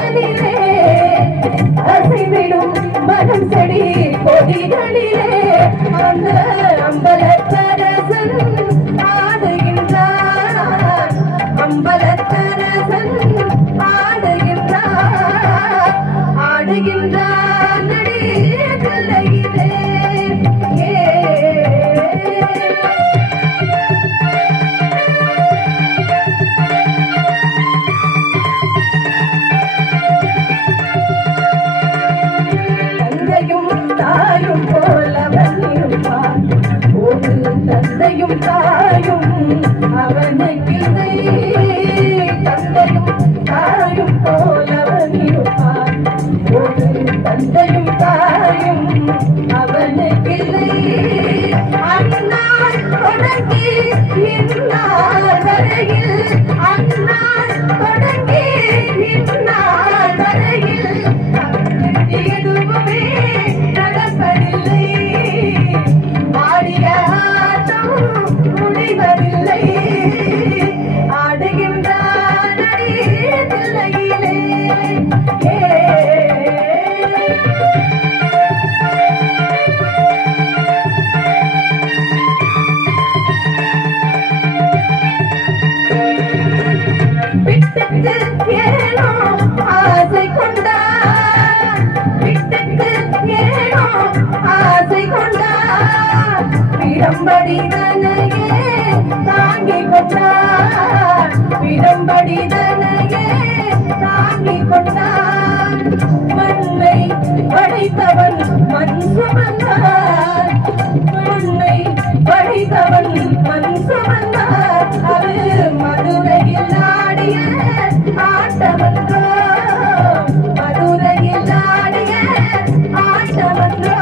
கொடிகளிலே அசைவிடும் மனம் செடி கொடிகளிலே அந்த அம்பலத்தரசன் ஆடுகின்றார் அம்பலத்தரசன் ஆடுகின்றார் ஆடுகின்றார் நடி தில்லையிலே தாயும் போலவன் இருப்பான் ஒரு தந்தையும் தாயும் அவனுக்கில்லை தந்தையும் தாயும் போலவன் இருப்பான் ஒரு தந்தையும் தாயும் அவனுக்கில்லை அந்நாள் தொடங்கி இந்நாள் வரையில் அந்நாள் தொடங்கி இந்நாள் வரையில் எதுவுமே நடப்பதில்லை ஆடிய ஆட்டம் முடிவதில்லை ஆடுகின்றார் தில்லையிலே விட்டுக்கு ஏனோ ஆசை கொண்டார் விட்டுக்கு ஏனோ ஆசை கொண்டார் விடம்படி தனையே தாங்கிக் கொண்டார் விடம்படி தனையே தாங்கிக் கொண்டார் மண்ணை படைத்தவன் மண் சுமந்தார் மண்ணை படைத்தவன் மண் சுமந்தார் அது மதுரையில் ஆடிய ஆட்டமன்றோ மதுரையில் ஆடிய ஆட்டமன்றோ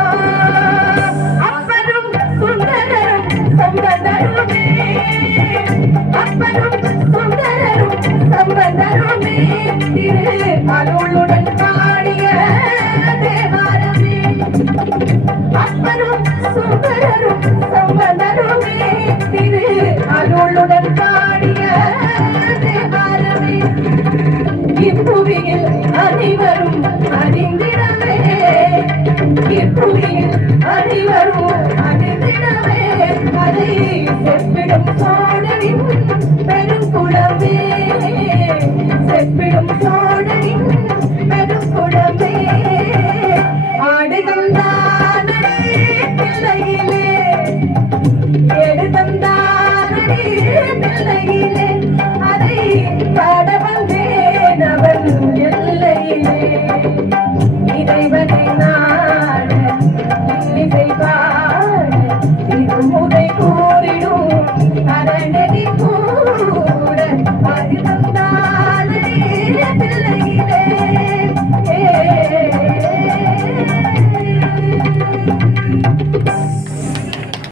அப்பனும் சுந்தரரும் சம்பந்தருமே அப்பனும் சுந்தரரும் சம்பந்தருமே திரு அருளுடன் பாடிய தேவாரமே அப்பனும் சுந்தரரும் சம்பந்தருமே திரு அருளுடன் பாடிய தேவாரமே இப்புவியில் அனைவரும் அறிந்திடவே இப்புவியில் அனைவரும் அறிந்திடவே அதை செப்பிடும் சோழனின் பெருங்குளமே செப்பிடும் சோழனின் பெருங்குளமே ஆடுகின்றானே தில்லையிலே எடுதந்தானே தில்லையிலே அதை பாட வந்தேன் அவன் எல்லையிலே இறைவனை நாட இசை பாட திருமுறை கூறிடும் அரணடி